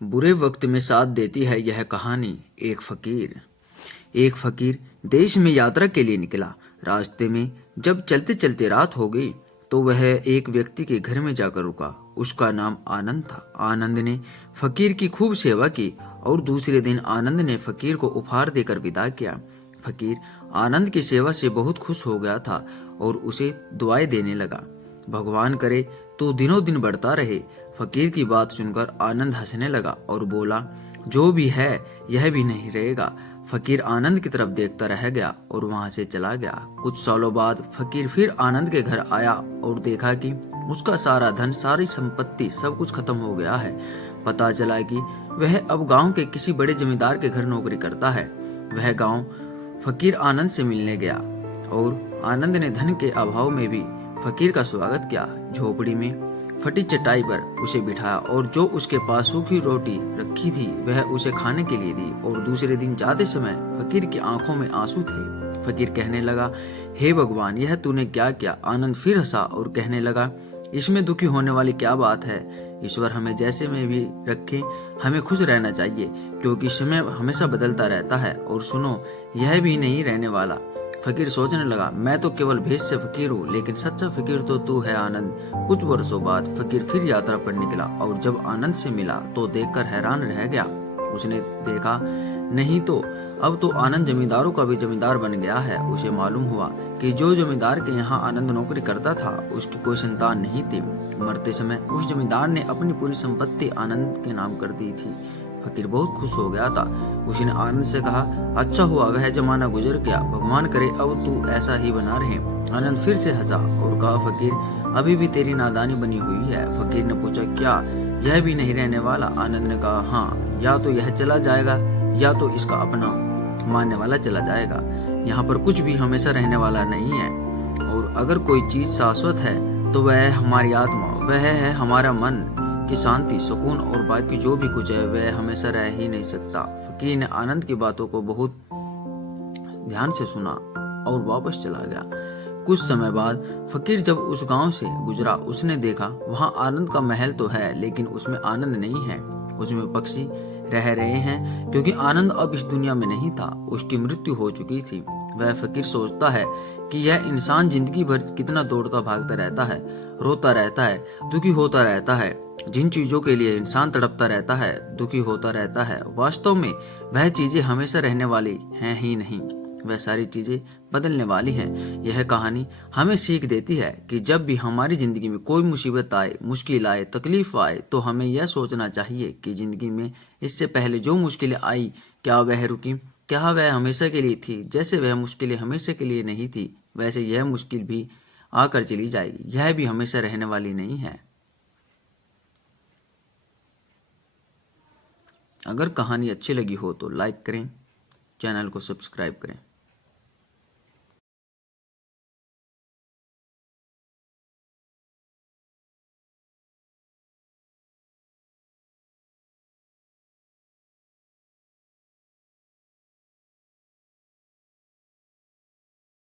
बुरे वक्त में साथ देती है यह कहानी। एक फकीर देश में यात्रा के लिए निकला। रास्ते में जब चलते चलते रात हो गई तो वह एक व्यक्ति के घर में जाकर रुका। उसका नाम आनंद था। आनंद ने फकीर की खूब सेवा की और दूसरे दिन आनंद ने फकीर को उपहार देकर विदा किया। फकीर आनंद की सेवा से बहुत खुश हो गया था और उसे दुआएं देने लगा। भगवान करे तो दिनों दिन बढ़ता रहे। फकीर की बात सुनकर आनंद हंसने लगा और बोला, जो भी है यह भी नहीं रहेगा। फकीर आनंद की तरफ देखता रह गया और वहां से चला गया। कुछ सालों बाद फकीर फिर आनंद के घर आया और देखा कि उसका सारा धन, सारी संपत्ति, सब कुछ खत्म हो गया है। पता चला कि वह अब गांव के किसी बड़े जमींदार के घर नौकरी करता है। वह गांव फकीर आनंद से मिलने गया और आनंद ने धन के अभाव में भी फकीर का स्वागत किया। झोपड़ी में फटी चटाई पर उसे बिठाया और जो उसके पास सूखी रोटी रखी थी वह उसे खाने के लिए दी। और दूसरे दिन जाते समय फकीर की आंखों में आंसू थे। फकीर कहने लगा, हे भगवान, यह तूने क्या किया? आनंद फिर हंसा और कहने लगा, इसमें दुखी होने वाली क्या बात है? ईश्वर हमें जैसे में भी रखे, हमें खुश रहना चाहिए, क्योंकि समय हमेशा बदलता रहता है और सुनो, यह भी नहीं रहने वाला। फकीर सोचने लगा, मैं तो केवल भेष से फकीर हूँ, लेकिन सच्चा फकीर तो तू है आनंद। कुछ वर्षों बाद फकीर फिर यात्रा पर निकला और जब आनंद से मिला तो देखकर हैरान रह गया। उसने देखा, नहीं तो अब तो आनंद जमींदारों का भी जमींदार बन गया है। उसे मालूम हुआ कि जो जमींदार के यहाँ आनंद नौकरी करता था उसकी कोई संतान नहीं थी। मरते समय उस जमींदार ने अपनी पूरी संपत्ति आनंद के नाम कर दी थी। फकीर बहुत खुश हो गया था। उसने आनंद से कहा, अच्छा हुआ वह जमाना गुजर गया, भगवान करे अब तू ऐसा ही बना रहे। आनंद फिर से हंसा और कहा, फकीर, अभी भी तेरी नादानी बनी हुई है। फकीर ने पूछा, क्या यह भी नहीं रहने वाला? आनंद ने कहा, हाँ, या तो यह चला जाएगा या तो इसका अपना मानने वाला चला जाएगा। यहाँ पर कुछ भी हमेशा रहने वाला नहीं है, और अगर कोई चीज शाश्वत है तो वह है हमारी आत्मा, वह है हमारा मन की शांति, सुकून, और बाकी जो भी कुछ है वह हमेशा रह ही नहीं सकता। फकीर ने आनंद की बातों को बहुत ध्यान से सुना और वापस चला गया। कुछ समय बाद फकीर जब उस गांव से गुजरा, उसने देखा वहां आनंद का महल तो है, लेकिन उसमें आनंद नहीं है। उसमें पक्षी रह रहे हैं, क्योंकि आनंद अब इस दुनिया में नहीं था, उसकी मृत्यु हो चुकी थी। वह फकीर सोचता है कि यह इंसान जिंदगी भर कितना दौड़ता भागता रहता है, रोता रहता है, दुखी होता रहता है। जिन चीजों के लिए इंसान तड़पता रहता है, दुखी होता रहता है, वास्तव में वह चीजें हमेशा रहने वाली हैं ही नहीं, वह सारी चीजें बदलने वाली हैं। यह कहानी हमें सीख देती है कि जब भी हमारी जिंदगी में कोई मुसीबत आए, मुश्किल आए, तकलीफ आए, तो हमें यह सोचना चाहिए कि जिंदगी में इससे पहले जो मुश्किलें आई, क्या वह रुकी? क्या वह हमेशा के लिए थी? जैसे वह मुश्किलें हमेशा के लिए नहीं थी, वैसे यह मुश्किल भी आकर चली जाएगी, यह भी हमेशा रहने वाली नहीं है। अगर कहानी अच्छी लगी हो तो लाइक करें, चैनल को सब्सक्राइब करें।